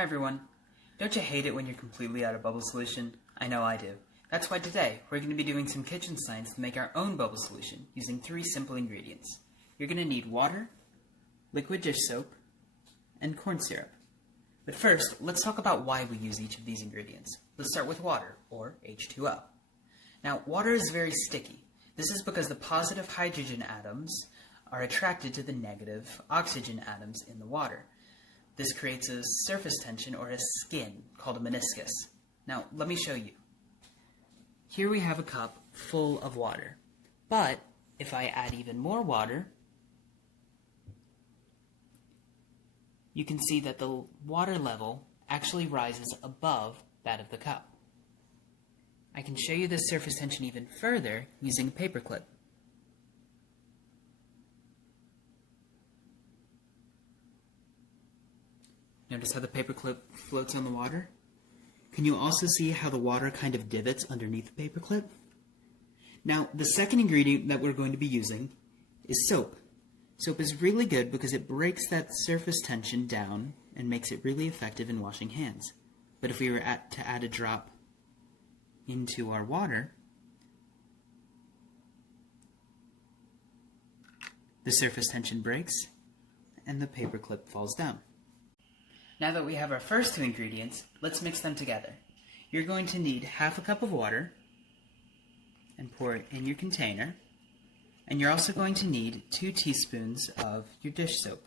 Hi everyone. Don't you hate it when you're completely out of bubble solution? I know I do. That's why today we're going to be doing some kitchen science to make our own bubble solution using 3 simple ingredients. You're going to need water, liquid dish soap, and corn syrup. But first, let's talk about why we use each of these ingredients. Let's start with water, or H2O. Now, water is very sticky. This is because the positive hydrogen atoms are attracted to the negative oxygen atoms in the water. This creates a surface tension or a skin called a meniscus. Now, let me show you. Here we have a cup full of water. But if I add even more water, you can see that the water level actually rises above that of the cup. I can show you this surface tension even further using a paperclip. Notice how the paperclip floats on the water? Can you also see how the water kind of divots underneath the paperclip? Now, the second ingredient that we're going to be using is soap. Soap is really good because it breaks that surface tension down and makes it really effective in washing hands. But if we were to add a drop into our water, the surface tension breaks and the paperclip falls down. Now that we have our first 2 ingredients, let's mix them together. You're going to need half a cup of water and pour it in your container. And you're also going to need 2 teaspoons of your dish soap.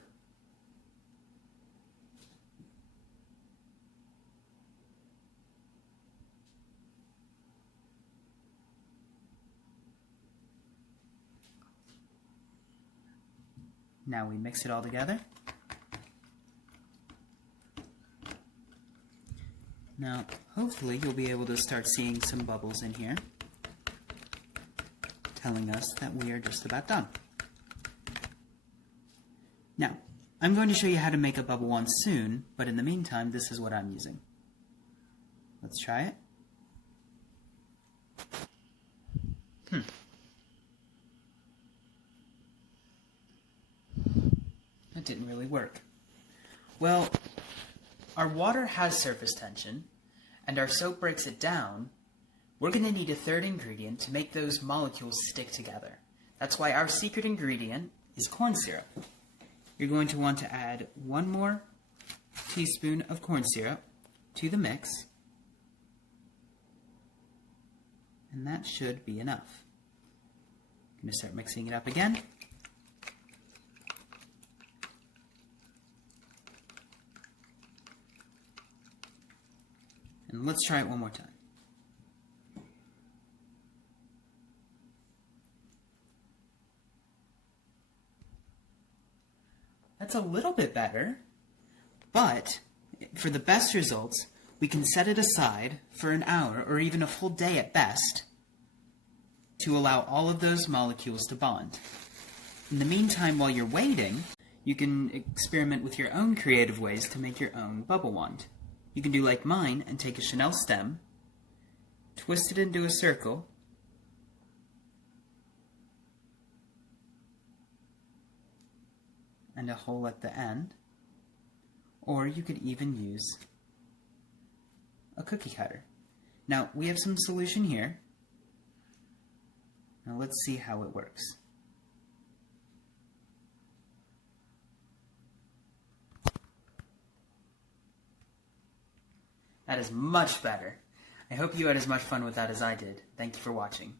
Now we mix it all together. Now, hopefully you'll be able to start seeing some bubbles in here, telling us that we are just about done. Now, I'm going to show you how to make a bubble wand soon, but in the meantime, this is what I'm using. Let's try it. That didn't really work. Well, our water has surface tension, and our soap breaks it down. We're going to need a third ingredient to make those molecules stick together. That's why our secret ingredient is corn syrup. You're going to want to add 1 more teaspoon of corn syrup to the mix, and that should be enough. I'm going to start mixing it up again. And let's try it one more time. That's a little bit better, but for the best results, we can set it aside for an hour or even a full day at best to allow all of those molecules to bond. In the meantime, while you're waiting, you can experiment with your own creative ways to make your own bubble wand. You can do like mine and take a chenille stem, twist it into a circle, and a hole at the end, or you could even use a cookie cutter. Now, we have some solution here. Now let's see how it works. That is much better. I hope you had as much fun with that as I did. Thank you for watching.